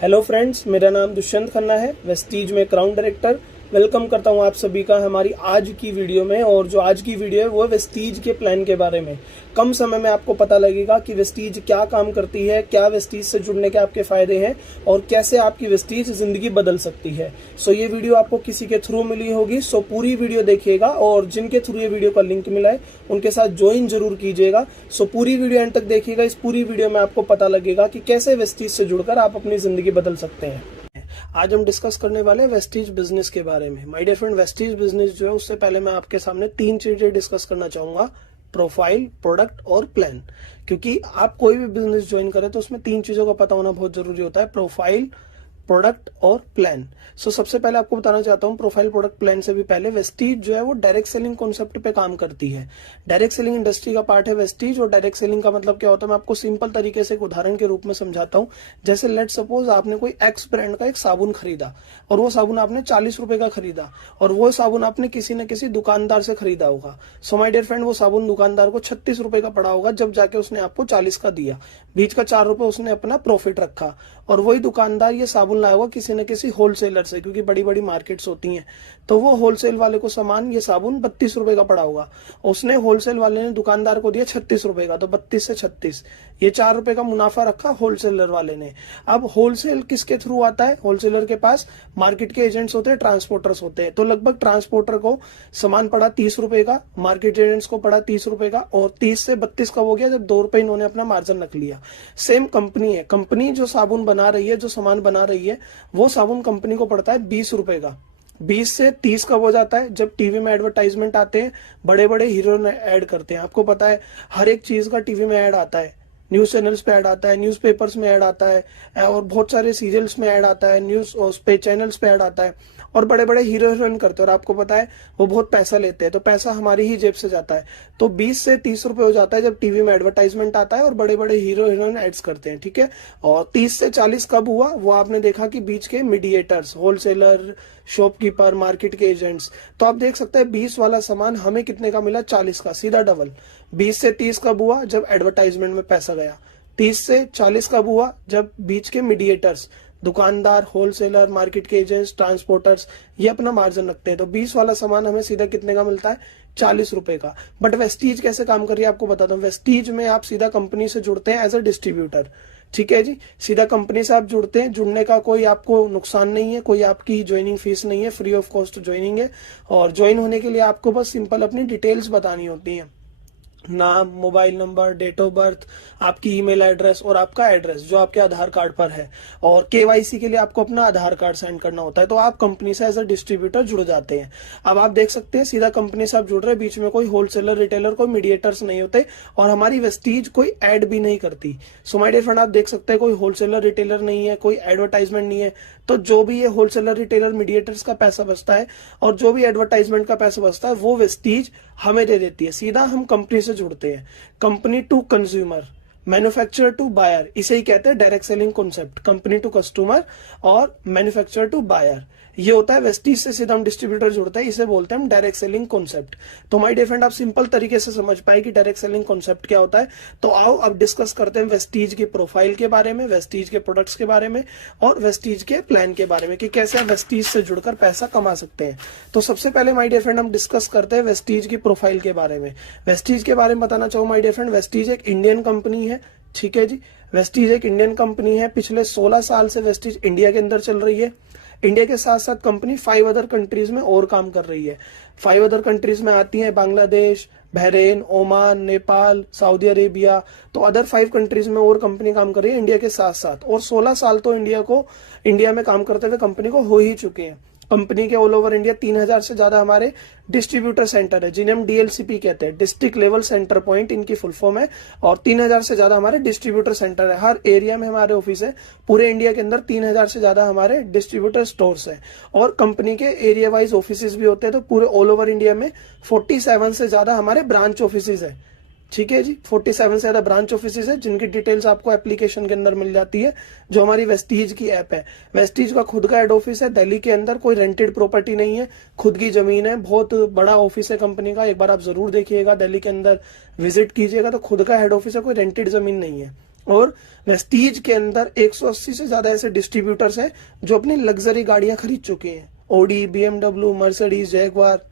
Hello friends, मेरा नाम दुष्यंत खन्ना है, वेस्टीज में क्राउन डायरेक्टर। वेलकम करता हूं आप सभी का हमारी आज की वीडियो में। और जो आज की वीडियो है वो है वेस्टीज के प्लान के बारे में। कम समय में आपको पता लगेगा कि वेस्टीज क्या काम करती है, क्या वेस्टीज से जुड़ने के आपके फायदे हैं और कैसे आपकी वेस्टीज जिंदगी बदल सकती है। सो ये वीडियो आपको किसी के थ्रू मिली होगी, सो पूरी वीडियो देखिएगा और जिनके थ्रू ये वीडियो का लिंक मिला है उनके साथ ज्वाइन जरूर कीजिएगा। सो पूरी वीडियो एंड तक देखिएगा। इस पूरी वीडियो में आपको पता लगेगा कि कैसे वेस्टीज से जुड़कर आप अपनी जिंदगी बदल सकते हैं। आज हम डिस्कस करने वाले हैं वेस्टीज बिजनेस के बारे में। My dear friend, Vestige business जो है उससे पहले मैं आपके सामने 3 चीजें डिस्कस करना चाहूंगा: प्रोफाइल, प्रोडक्ट और प्लान। क्योंकि आप कोई भी बिजनेस ज्वाइन करें तो उसमें 3 चीजों का पता होना बहुत जरूरी होता है: प्रोफाइल, प्रोडक्ट और प्लान। सबसे पहले आपको बताना चाहता हूं, प्रोफाइल, प्रोडक्ट, प्लान से भी पहले वेस्टीज जो है वो डायरेक्ट सेलिंग कॉन्सेप्ट पे काम करती है। डायरेक्ट सेलिंग इंडस्ट्री का पार्ट है वेस्टीज। और डायरेक्ट सेलिंग का मतलब क्या होता है, मैं आपको सिंपल तरीके से एक उदाहरण के रूप में समझाता हूं। जैसे लेट सपोज आपने कोई एक्स ब्रांड का एक साबुन खरीदा और वो साबुन आपने 40 रुपए का खरीदा और वो साबुन आपने किसी न किसी दुकानदार से खरीदा होगा। सो माय डियर फ्रेंड, वो साबुन दुकानदार को 36 रुपए का पड़ा होगा जब जाके उसने आपको 40 का दिया। बीच का 4 रुपए उसने अपना प्रॉफिट रखा और वही दुकानदार ये साबुन लाया होगा किसी न किसी होलसेलर से, क्योंकि बड़ी बड़ी मार्केट्स होती हैं। तो वो होलसेल वाले को सामान, ये साबुन 32 रुपए का पड़ा होगा। उसने होलसेल वाले ने दुकानदार को दिया 36 रुपए का, तो 32 से 36 ये 4 रुपए का मुनाफा रखा होलसेलर वाले ने। अब होलसेल किसके थ्रू आता है? होलसेलर के पास मार्केट के एजेंट्स होते हैं, ट्रांसपोर्टर्स होते हैं। तो लगभग ट्रांसपोर्टर को सामान पड़ा 30 रुपए का, मार्केट एजेंट्स को पड़ा 30 रुपए का, और 30 से 32 कब हो गया? जब 2 रुपए इन्होंने अपना मार्जिन रख लिया। सेम कंपनी है, कंपनी जो साबुन बना रही है, जो सामान बना रही है, वो साबुन कंपनी को पड़ता है 20 रुपए का। 20 से 30 कब हो जाता है? जब टीवी में एडवर्टाइजमेंट आते हैं, बड़े बड़े हीरो ऐड करते हैं। आपको पता है हर एक चीज का टीवी में ऐड आता है, न्यूज चैनल्स पे ऐड आता है, न्यूज पेपर्स में ऐड आता है, और बहुत सारे सीरियल्स में ऐड आता है, न्यूज पे चैनल्स पे ऐड आता है, और बड़े बड़े हीरो हीरोइन करते हैं। और आपको पता है वो बहुत पैसा लेते हैं, तो पैसा हमारी ही जेब से जाता है। तो 20 से 30 रुपए हो जाता है जब टीवी में एडवर्टाइजमेंट आता है और बड़े बड़े हीरो हीरोइन एड्स करते हैं, ठीक है। और 30 से 40 कब हुआ? वो आपने देखा कि बीच के मीडिएटर्स, होलसेलर, शॉपकीपर, मार्केट के एजेंट्स। तो आप देख सकते हैं 20 वाला सामान हमें कितने का मिला? 40 का, सीधा डबल। 20 से 30 कब हुआ? जब एडवर्टाइजमेंट में पैसा गया। 30 से 40 कब हुआ? जब बीच के मीडिएटर्स, दुकानदार, होलसेलर, मार्केट के एजेंट्स, ट्रांसपोर्टर्स, ये अपना मार्जिन रखते हैं। तो 20 वाला सामान हमें सीधा कितने का मिलता है? 40 रुपए का। बट वेस्टीज कैसे काम कर रही है आपको बताता हूँ। वेस्टीज में आप सीधा कंपनी से जुड़ते हैं एज अ डिस्ट्रीब्यूटर, ठीक है जी। सीधा कंपनी से आप जुड़ते हैं, जुड़ने का कोई आपको नुकसान नहीं है, कोई आपकी ज्वाइनिंग फीस नहीं है, फ्री ऑफ कॉस्ट ज्वाइनिंग है। और ज्वाइन होने के लिए आपको बस सिंपल अपनी डिटेल्स बतानी होती है: नाम, mobile number, date of birth, आपकी ईमेल एड्रेस और आपका एड्रेस जो आपके आधार कार्ड पर है। और केवाईसी के लिए आपको अपना आधार कार्ड सेंड करना होता है। तो आप कंपनी से एज अ डिस्ट्रीब्यूटर जुड़ जाते हैं। अब आप देख सकते हैं सीधा कंपनी से आप जुड़ रहे हैं, बीच में कोई होलसेलर, रिटेलर, कोई मीडिएटर्स नहीं होते, और हमारी वेस्टीज कोई एड भी नहीं करती। सो माय डियर फ्रेंड, आप देख सकते हैं कोई होलसेलर, रिटेलर नहीं है, कोई एडवर्टाइजमेंट नहीं है। तो जो भी ये होलसेलर, रिटेलर, मीडिएटर्स का पैसा बचता है और जो भी एडवर्टाइजमेंट का पैसा बचता है वो वेस्टीज हमें दे देती है। सीधा हम कंपनी से जुड़ते हैं। Company to consumer, manufacturer to buyer, इसे ही कहते हैं direct selling concept. Company to customer और मैन्युफैक्चरर टू बायर, ये होता है वेस्टीज से सीधा हम डिस्ट्रीब्यूटर जुड़ते हैं, इसे बोलते हैं हम डायरेक्ट सेलिंग कॉन्सेप्ट। तो माय डियर फ्रेंड, आप सिंपल तरीके से समझ पाए कि डायरेक्ट सेलिंग कॉन्सेप्ट क्या होता है। तो आओ अब डिस्कस करते हैं वेस्टीज की प्रोफाइल के बारे में, वेस्टीज के प्रोडक्ट्स के बारे में और वेस्टीज के प्लान के बारे में कि कैसे आप वेस्टीज से जुड़कर पैसा कमा सकते हैं। तो सबसे पहले माय डियर फ्रेंड हम डिस्कस करते हैं वेस्टीज की प्रोफाइल के बारे में। वेस्टीज के बारे में बताना चाहूँ माय डियर फ्रेंड, वेस्टीज एक इंडियन कंपनी है, ठीक है जी। वेस्टीज एक इंडियन कंपनी है। पिछले 16 साल से वेस्टीज इंडिया के अंदर चल रही है। इंडिया के साथ साथ कंपनी 5 अदर कंट्रीज में और काम कर रही है। 5 अदर कंट्रीज में आती हैं Bangladesh, Bahrain, Oman, Nepal, Saudi Arabia. तो अदर 5 कंट्रीज में और कंपनी काम कर रही है इंडिया के साथ साथ। और 16 साल तो इंडिया में काम करते हुए कंपनी को हो ही चुके हैं। कंपनी के ऑल ओवर इंडिया 3000 से ज्यादा हमारे डिस्ट्रीब्यूटर सेंटर है, जिन्हें हम डीएलसीपी कहते हैं, डिस्ट्रिक्ट लेवल सेंटर पॉइंट इनकी फुल फॉर्म है। और 3000 से ज्यादा हमारे डिस्ट्रीब्यूटर सेंटर है, हर एरिया में हमारे ऑफिस है। पूरे इंडिया के अंदर 3000 से ज्यादा हमारे डिस्ट्रीब्यूटर स्टोर्स है। और कंपनी के एरिया वाइज ऑफिस भी होते हैं। तो पूरे ऑल ओवर इंडिया में 47 से ज्यादा हमारे ब्रांच ऑफिस है, ठीक है जी। 47 से ज्यादा ब्रांच ऑफिसेज है, जिनकी डिटेल्स आपको एप्लीकेशन के अंदर मिल जाती है, जो हमारी वेस्टीज की ऐप है। वेस्टीज का खुद का हेड ऑफिस है दिल्ली के अंदर, कोई रेंटेड प्रॉपर्टी नहीं है, खुद की जमीन है। बहुत बड़ा ऑफिस है कंपनी का, एक बार आप जरूर देखिएगा, दिल्ली के अंदर विजिट कीजिएगा। तो खुद का हेड ऑफिस है, कोई रेंटेड जमीन नहीं है। और वेस्टीज के अंदर 180 से ज्यादा ऐसे डिस्ट्रीब्यूटर्स हैं जो अपनी लग्जरी गाड़ियां खरीद चुके हैं। ऑडी, BMW, मर्सिडीज, जैगवार,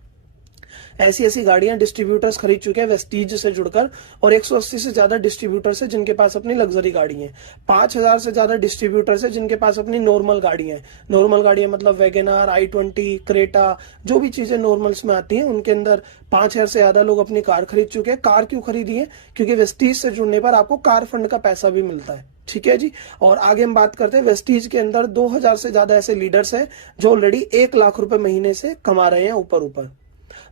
ऐसी ऐसी गाड़ियां डिस्ट्रीब्यूटर्स खरीद चुके हैं वेस्टीज से जुड़कर। और 180 से ज्यादा डिस्ट्रीब्यूटर्स है जिनके पास अपनी लग्जरी गाड़ी है। 5000 से ज्यादा डिस्ट्रीब्यूटर्स है जिनके पास अपनी नॉर्मल गाड़ी है। नॉर्मल गाड़ियां मतलब वैगनआर, i20, क्रेटा, जो भी चीजें नॉर्मल्स में आती हैं उनके अंदर 5000 से ज्यादा लोग अपनी कार खरीद चुके हैं। कार क्यों खरीदी है? क्योंकि वेस्टीज से जुड़ने पर आपको कार फंड का पैसा भी मिलता है। ठीक है जी। और आगे हम बात करते हैं, वेस्टीज के अंदर 2000 से ज्यादा ऐसे लीडर्स हैं जो ऑलरेडी 1 लाख रुपए महीने से कमा रहे हैं ऊपर ऊपर।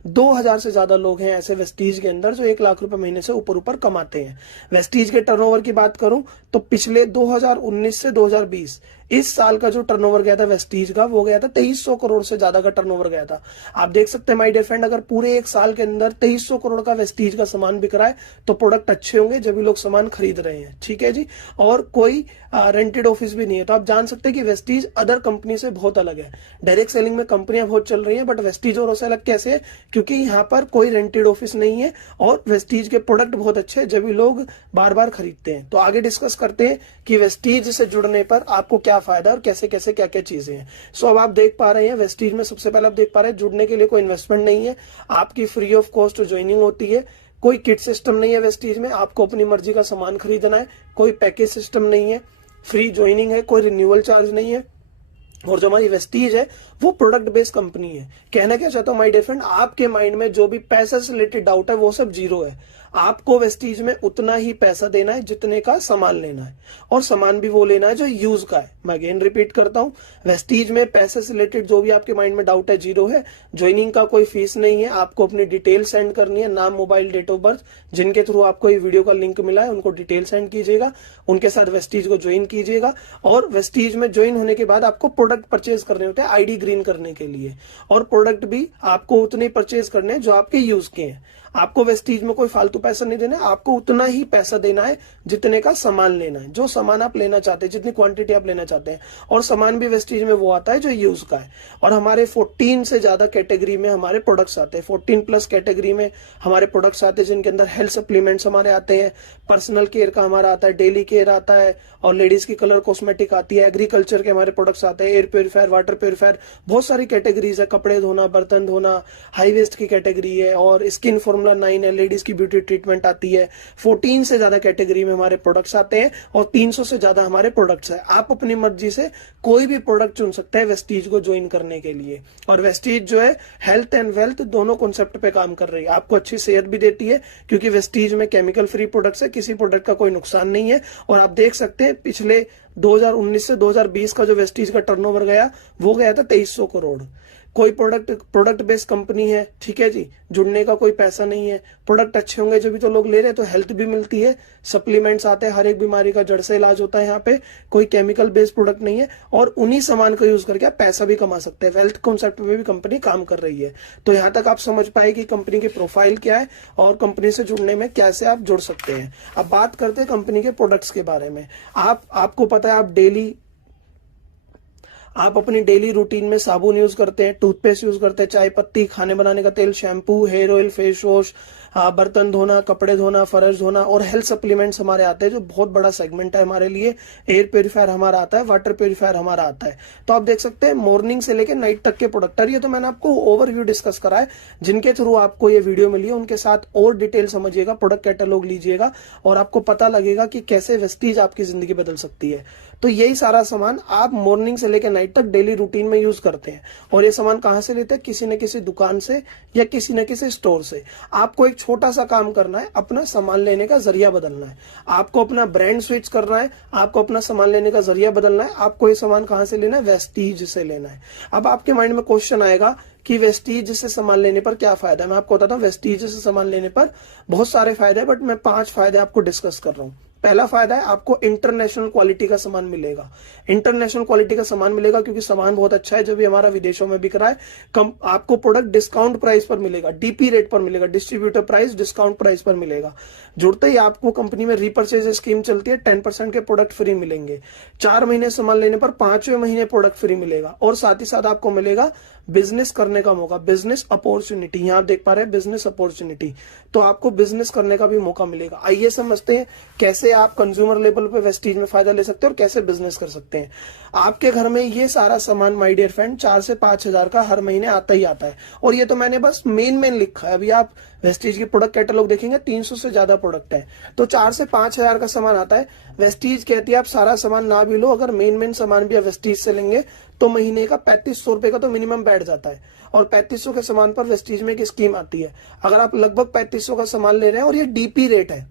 2000 से ज्यादा लोग हैं ऐसे वेस्टीज के अंदर जो 1 लाख रुपए महीने से ऊपर ऊपर कमाते हैं। वेस्टीज के टर्नओवर की बात करूं तो पिछले 2019 से 2020 इस साल का जो टर्नओवर गया था वेस्टीज का, वो गया था 2300 करोड़ से ज्यादा का टर्नओवर गया था। आप देख सकते हैं माय डियर फ्रेंड, अगर पूरे एक साल के अंदर 2300 करोड़ का वेस्टीज का सामान बिक रहा है तो प्रोडक्ट अच्छे होंगे जब भी लोग सामान खरीद रहे हैं। ठीक है जी। और कोई रेंटेड ऑफिस भी नहीं है। तो आप जान सकते हैं कि वेस्टीज अदर कंपनी से बहुत अलग है। डायरेक्ट सेलिंग में कंपनियां बहुत चल रही हैं, बट वेस्टीज और उससे अलग कैसे है? क्योंकि यहाँ पर कोई रेंटेड ऑफिस नहीं है और वेस्टीज के प्रोडक्ट बहुत अच्छे हैं जब भी लोग बार बार खरीदते हैं। तो आगे डिस्कस करते हैं कि वेस्टीज से जुड़ने पर आपको क्या फायदा और कैसे कैसे क्या क्या चीजें हैं। सो अब आप देख पा रहे हैं वेस्टीज में सबसे पहले आप देख पा रहे हैं जुड़ने के लिए कोई इन्वेस्टमेंट नहीं है, आपकी फ्री ऑफ कॉस्ट ज्वाइनिंग होती है। कोई किट सिस्टम नहीं है वेस्टीज में, आपको अपनी मर्जी का सामान खरीदना है। कोई पैकेज सिस्टम नहीं है, फ्री ज्वाइनिंग है, कोई रिन्यूअल चार्ज नहीं है। और जो हमारी वेस्टीज है वो प्रोडक्ट बेस्ड कंपनी है। कहना क्या चाहता हूं माय डियर फ्रेंड, आपके माइंड में जो भी पैसा से रिलेटेड डाउट है वो सब जीरो है। आपको वेस्टीज में उतना ही पैसा देना है जितने का सामान लेना है, और सामान भी वो लेना है जो यूज का है। मैं अगेन रिपीट करता हूं, वेस्टीज में पैसे से रिलेटेड जो भी आपके माइंड में डाउट है जीरो है। ज्वाइनिंग का कोई फीस नहीं है, आपको अपनी डिटेल सेंड करनी है, नाम, मोबाइल, डेट ऑफ बर्थ, जिनके थ्रू आपको ये वीडियो का लिंक मिला है उनको डिटेल सेंड कीजिएगा, उनके साथ वेस्टीज को ज्वाइन कीजिएगा। और वेस्टीज में ज्वाइन होने के बाद आपको प्रोडक्ट परचेज करने होते हैं आईडी ग्रीन करने के लिए, और प्रोडक्ट भी आपको उतने परचेज करने हैं जो आपके यूज के हैं। आपको वेस्टीज में कोई फालतू पैसा नहीं देना है, आपको उतना ही पैसा देना है जितने का सामान लेना है, जो सामान आप लेना चाहते हैं, जितनी क्वांटिटी आप लेना चाहते हैं। और सामान भी वेस्टीज में वो आता है जो यूज का है। और हमारे 14 से ज्यादा कैटेगरी में हमारे प्रोडक्ट्स आते हैं। 14 प्लस कैटेगरी में हमारे प्रोडक्ट्स आते हैं जिनके अंदर हेल्थ सप्लीमेंट्स हमारे आते हैं, पर्सनल केयर का हमारा आता है, डेली केयर आता है, और लेडीज की कलर कॉस्मेटिक आती है, एग्रीकल्चर के हमारे प्रोडक्ट्स आते हैं, एयर प्योरीफायर, वाटर प्योरीफायर, बहुत सारी कैटेगरीज है। कपड़े धोना, बर्तन धोना, हाई वेस्ट की कैटेगरी है, और स्किन फॉर्मूला 9 है, लेडीज की ब्यूटी ट्रीटमेंट आती है। 14 से ज्यादा कैटेगरी में हमारे प्रोडक्ट्स आते हैं और 300 से ज्यादा हमारे प्रोडक्ट्स है। आप अपनी मर्जी से कोई भी प्रोडक्ट चुन सकते हैं वेस्टीज को ज्वाइन करने के लिए। और वेस्टीज जो है हेल्थ एंड वेल्थ दोनों कॉन्सेप्ट पे काम कर रही है। आपको अच्छी सेहत भी देती है क्योंकि वेस्टीज में केमिकल फ्री प्रोडक्ट्स है, किसी प्रोडक्ट का कोई नुकसान नहीं है। और आप देख सकते हैं पिछले 2019 से 2020 का जो वेस्टीज का टर्नओवर गया वो गया था 2300 करोड़। कोई प्रोडक्ट बेस्ड कंपनी है, ठीक है जी, जुड़ने का कोई पैसा नहीं है, प्रोडक्ट अच्छे होंगे जब भी तो लोग ले रहे हैं, तो हेल्थ भी मिलती है, सप्लीमेंट्स आते हैं, हर एक बीमारी का जड़ से इलाज होता है। यहाँ पे कोई केमिकल बेस्ड प्रोडक्ट नहीं है, और उन्हीं सामान का यूज करके आप पैसा भी कमा सकते हैं। वेल्थ कॉन्सेप्ट पे भी कंपनी काम कर रही है। तो यहाँ तक आप समझ पाए कि कंपनी की प्रोफाइल क्या है और कंपनी से जुड़ने में कैसे आप जुड़ सकते हैं। अब बात करते हैं कंपनी के प्रोडक्ट्स के बारे में। आपको पता है आप अपनी डेली रूटीन में साबुन यूज करते हैं, टूथपेस्ट यूज करते हैं, चाय पत्ती, खाने बनाने का तेल, shampoo, hair oil, face wash, बर्तन धोना, कपड़े धोना, फर्श धोना, और हेल्थ सप्लीमेंट्स हमारे आते हैं जो बहुत बड़ा सेगमेंट है हमारे लिए। एयर प्योरीफायर हमारा आता है, वाटर प्योरीफायर हमारा आता है। तो आप देख सकते हैं मॉर्निंग से लेकर नाइट तक के प्रोडक्ट है। ये तो मैंने आपको ओवरव्यू डिस्कस करा है, जिनके थ्रू आपको ये वीडियो मिली है उनके साथ और डिटेल समझिएगा, प्रोडक्ट कैटलॉग लीजिएगा, और आपको पता लगेगा कि कैसे वेस्टीज आपकी जिंदगी बदल सकती है। तो यही सारा सामान आप मॉर्निंग से लेकर नाइट तक डेली रूटीन में यूज करते हैं। और ये सामान कहां से लेते हैं? किसी न किसी दुकान से या किसी न किसी स्टोर से। आपको एक छोटा सा काम करना है, अपना सामान लेने का जरिया बदलना है। आपको अपना ब्रांड स्विच करना है, आपको अपना सामान लेने का जरिया बदलना है। आपको ये सामान कहां से लेना है? वेस्टीज से लेना है। अब आपके माइंड में क्वेश्चन आएगा कि वेस्टीज से सामान लेने पर क्या फायदा है। मैं आपको बताता हूँ वेस्टीज से सामान लेने पर बहुत सारे फायदे हैं, बट मैं 5 फायदे आपको डिस्कस कर रहा हूँ। पहला फायदा है आपको इंटरनेशनल क्वालिटी का सामान मिलेगा। इंटरनेशनल क्वालिटी का सामान मिलेगा क्योंकि सामान बहुत अच्छा है जो भी हमारा विदेशों में बिक रहा है। आपको प्रोडक्ट डिस्काउंट प्राइस पर मिलेगा, डीपी रेट पर मिलेगा, डिस्ट्रीब्यूटर प्राइस डिस्काउंट प्राइस पर मिलेगा। जुड़ते ही आपको कंपनी में रीपर्चेज स्कीम चलती है, 10% के प्रोडक्ट फ्री मिलेंगे। 4 महीने सामान लेने पर 5वें महीने प्रोडक्ट फ्री मिलेगा। और साथ ही साथ आपको मिलेगा बिजनेस करने का मौका, बिजनेस अपॉर्चुनिटी। यहां आप देख पा रहे हैं बिजनेस अपॉर्चुनिटी, तो आपको बिजनेस करने का भी मौका मिलेगा। आइए समझते हैं कैसे आप कंज्यूमर लेवल पे वेस्टीज में फायदा ले सकते हैं और कैसे बिजनेस कर सकते हैं। आपके घर में ये सारा सामान माय डियर फ्रेंड 4 से 5 हजार का हर महीने आता ही आता है। और ये तो मैंने बस मेन लिखा है। अभी आप वेस्टीज की प्रोडक्ट कैटलॉग देखेंगे 300 से ज्यादा प्रोडक्ट है, तो 4 से 5 हजार का सामान आता है। वेस्टीज कहती है आप सारा सामान ना भी लो, अगर मेन सामान भी आप वेस्टीज से लेंगे तो महीने का 3500 रुपए का तो मिनिमम बैठ जाता है। और 3500 के सामान पर वेस्टीज में एक स्कीम आती है, अगर आप लगभग 3500 का सामान ले रहे हैं और ये डीपी रेट है,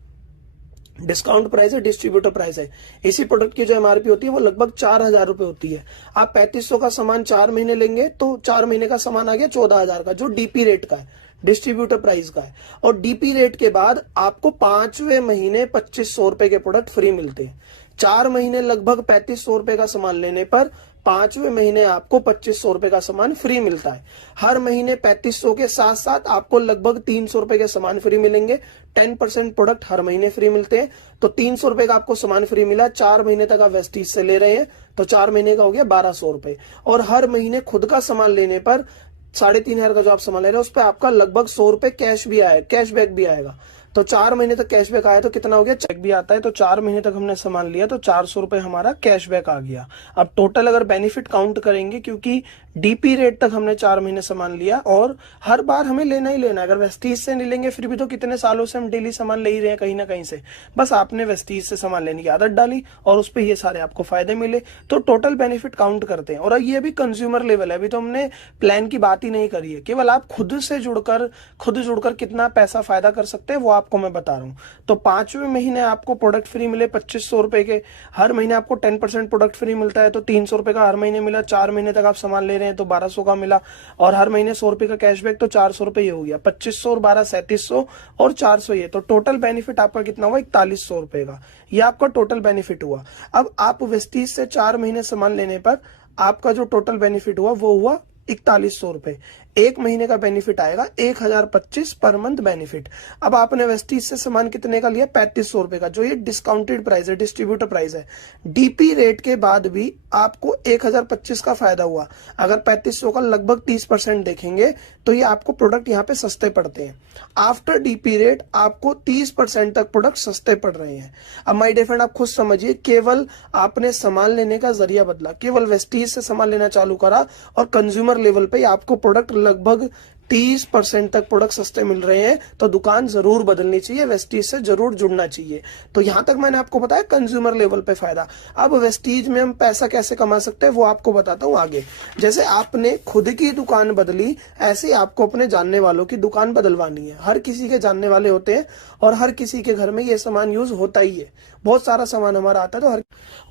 डिस्काउंट प्राइस है, डिस्ट्रीब्यूटर प्राइस है, इसी प्रोडक्ट की जो एमआरपी होती है वो लगभग 4000 रुपए होती है। आप 3500 का सामान 4 महीने लेंगे तो 4 महीने का सामान आ गया 14000 का, जो डीपी रेट का है, डिस्ट्रीब्यूटर प्राइस का है। और डीपी रेट के बाद आपको 5वें महीने 2500 रुपए के प्रोडक्ट फ्री मिलते हैं। 4 महीने लगभग 3500 रुपए का सामान लेने पर 5वें महीने आपको 2500 रुपए का सामान फ्री मिलता है। हर महीने 3500 के साथ साथ आपको लगभग 300 रुपए के सामान फ्री मिलेंगे। 10% प्रोडक्ट हर महीने फ्री मिलते हैं, तो 300 रुपए का आपको सामान फ्री मिला। 4 महीने तक आप वेस्टीज से ले रहे हैं तो 4 महीने का हो गया 1200 रुपए। और हर महीने खुद का सामान लेने पर 3500 का जो आप सामान ले रहे हैं उस पर आपका लगभग 100 रुपए कैश भी आएगा, कैशबैक भी आएगा। तो 4 महीने तक कैशबैक आया तो कितना हो गया, चेक भी आता है। तो 4 महीने तक हमने सामान लिया तो 400 रुपए हमारा कैशबैक आ गया। अब टोटल अगर बेनिफिट काउंट करेंगे, क्योंकि डीपी रेट तक हमने 4 महीने सामान लिया और हर बार हमें लेना ही लेना है। अगर वेस्टीज से नहीं लेंगे फिर भी तो कितने सालों से हम डेली सामान ले ही रहे हैं कहीं ना कहीं से, बस आपने वेस्टीज से सामान लेने की आदत डाली और उस पर ये सारे आपको फायदे मिले। तो टोटल बेनिफिट काउंट करते हैं। और ये अभी कंज्यूमर लेवल है, अभी तो हमने प्लान की बात ही नहीं करी है। केवल आप खुद जुड़कर कितना पैसा फायदा कर सकते हैं वो आपको मैं बता रहा हूँ। तो 5वें महीने आपको प्रोडक्ट फ्री मिले 2500 रुपए के, हर महीने आपको 10% प्रोडक्ट फ्री मिलता है, तो 300 रुपए का हर महीने मिला। 4 महीने तक आप सामान ले रहे हैं तो 1200 का मिला, और हर महीने 100 रुपए का कैशबैक, तो 400 रुपए ये हो गया। 2500 और 12 3700 और 400 ये, तो टोटल बेनिफिट आपका कितना हुआ, 4100 रुपए का। ये आपका टोटल बेनिफिट हुआ। अब आप वेस्टीज से 4 महीने सामान लेने पर आपका जो टोटल बेनिफिट हुआ वो हुआ 4100 रुपए। 1 महीने का बेनिफिट आएगा 1025 पर मंथ बेनिफिट। अब आपने वेस्टीज से सामान कितने का लिया, 3500 रुपए का, जो ये डिस्काउंटेड प्राइस है, डिस्ट्रीब्यूटर प्राइस है। डीपी रेट के बाद भी आपको 1025 का फायदा हुआ। अगर 3500 का लगभग 30% देखेंगे तो ये आपको प्रोडक्ट यहाँ पे सस्ते पड़ते हैं। आफ्टर डीपी रेट आपको 30% तक प्रोडक्ट सस्ते पड़ रहे हैं। अब माय डियर फ्रेंड आप खुद समझिए, केवल आपने सामान लेने का जरिया बदला, केवल वेस्टीज से सामान लेना चालू करा और कंज्यूमर लेवल पे आपको प्रोडक्ट लगभग 30% तक प्रोडक्ट सस्ते मिल रहे हैं। तो दुकान जरूर बदलनी चाहिए, वेस्टीज से जरूर जुड़ना चाहिए। तो यहां तक मैंने आपको बताया कंज्यूमर लेवल पे फायदा। अब वेस्टीज में हम पैसा कैसे कमा सकते हैं वो आपको बताता हूं आगे। जैसे आपने खुद की दुकान बदली, ऐसे आपको अपने जानने वालों की दुकान बदलवानी है। हर किसी के जानने वाले होते हैं और हर किसी के घर में ये सामान यूज होता ही है। बहुत सारा सामान हमारा आता है, तो हर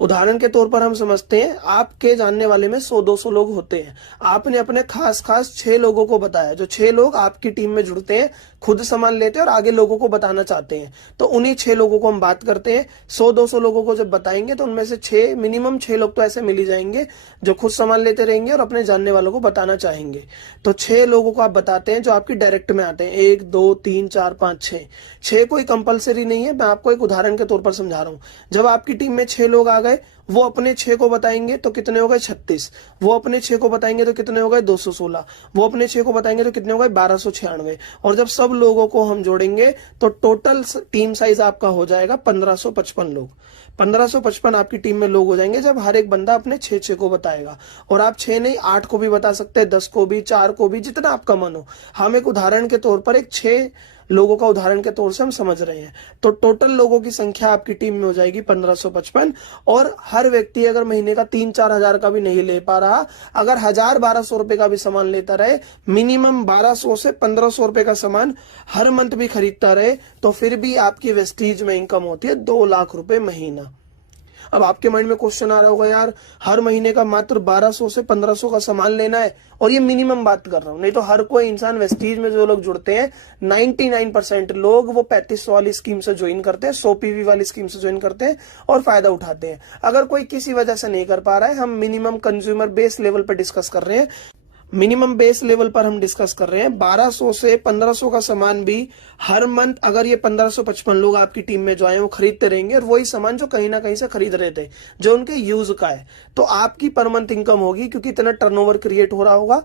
उदाहरण के तौर पर हम समझते हैं आपके जानने वाले में 100-200 लोग होते हैं। आपने अपने खास 6 लोगों को बताया, जो 6 लोग आपकी टीम में जुड़ते हैं, खुद सामान लेते हैं और आगे लोगों को बताना चाहते हैं। तो उन्हीं 6 लोगों को हम बात करते हैं। 100-200 लोगों को जब बताएंगे तो उनमें से मिनिमम 6 लोग तो ऐसे मिल ही जाएंगे जो खुद सामान लेते रहेंगे और अपने जानने वालों को बताना चाहेंगे। तो 6 लोगों को आप बताते हैं जो आपकी डायरेक्ट में आते हैं, 1 2 3 4 5 6। 6 कोई कंपलसरी नहीं है, मैं आपको एक उदाहरण के तौर पर समझा रहा हूँ। जब आपकी टीम में 6 लोग आ गए, वो अपने 6 को बताएंगे तो कितने हो गए, 36। वो अपने 6 को बताएंगे तो कितने हो गए, 216। वो अपने 6 को बताएंगे तो कितने हो गए, 1296। और जब सब लोगों को हम जोड़ेंगे तो टोटल टीम साइज आपका हो जाएगा 1555 लोग। 1555 आपकी टीम में लोग हो जाएंगे जब हर एक बंदा अपने 6 को बताएगा। और आप 6 नहीं 8 को भी बता सकते हैं, 10 को भी, 4 को भी, जितना आपका मन हो। हम एक उदाहरण के तौर पर एक 6 लोगों का उदाहरण के तौर से हम समझ रहे हैं। तो टोटल लोगों की संख्या आपकी टीम में हो जाएगी 1555। और हर व्यक्ति अगर महीने का 3-4 हजार का भी नहीं ले पा रहा, अगर 1000-1200 रुपए का भी सामान लेता रहे, मिनिमम 1200 से 1500 रुपए का सामान हर मंथ भी खरीदता रहे, तो फिर भी आपकी वेस्टीज में इनकम होती है 2 लाख रुपए महीना। अब आपके माइंड में क्वेश्चन आ रहा होगा, यार हर महीने का मात्र 1200 से 1500 का सामान लेना है, और ये मिनिमम बात कर रहा हूं, नहीं तो हर कोई इंसान वेस्टीज में जो लोग जुड़ते हैं 99% लोग वो 3500 वाली स्कीम से ज्वाइन करते हैं, 100 पीवी वाली स्कीम से ज्वाइन करते हैं और फायदा उठाते हैं। अगर कोई किसी वजह से नहीं कर पा रहा है, हम मिनिमम कंज्यूमर बेस लेवल पर डिस्कस कर रहे हैं। मिनिमम बेस लेवल पर हम डिस्कस कर रहे हैं 1200 से 1500 का सामान भी हर मंथ, अगर ये 1555 लोग आपकी टीम में जो आए वो खरीदते रहेंगे, और वही सामान जो कहीं ना कहीं से खरीद रहे थे, जो उनके यूज का है, तो आपकी पर मंथ इनकम होगी, क्योंकि इतना टर्नओवर क्रिएट हो रहा होगा,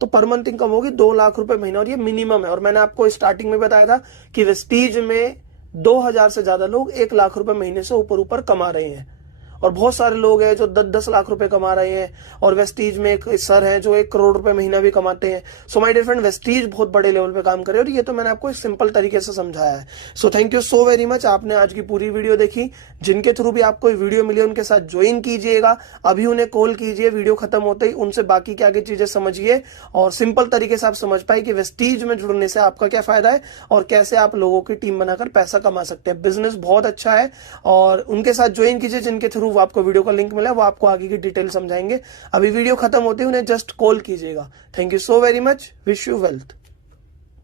तो पर मंथ इनकम होगी 2 लाख रुपए महीना। और ये मिनिमम है। और मैंने आपको स्टार्टिंग में बताया था कि वेस्टीज में 2000 से ज्यादा लोग 1 लाख रुपए महीने से ऊपर कमा रहे हैं, और बहुत सारे लोग हैं जो 10-10 लाख रुपए कमा रहे हैं, और वेस्टीज में एक सर हैं जो 1 करोड़ रुपए महीना भी कमाते हैं। So my dear friend, Vestige बहुत बड़े लेवल पे काम कर रहे हैं, और ये तो मैंने आपको एक सिंपल तरीके से समझाया है। So thank you so very much, आपने आज की पूरी वीडियो देखी। जिनके थ्रू भी आपको वीडियो मिली उनके साथ ज्वाइन कीजिएगा, अभी उन्हें कॉल कीजिए वीडियो खत्म होते ही, उनसे बाकी क्या क्या चीजें समझिए, और सिंपल तरीके से आप समझ पाए कि वेस्टीज में जुड़ने से आपका क्या फायदा है और कैसे आप लोगों की टीम बनाकर पैसा कमा सकते हैं। बिजनेस बहुत अच्छा है, और उनके साथ ज्वाइन कीजिए जिनके थ्रू आपको वीडियो का लिंक मिला, वो आपको आगे की डिटेल समझाएंगे। अभी वीडियो खत्म होते ही उन्हें जस्ट कॉल कीजिएगा। Thank you so very much, wish you wealth.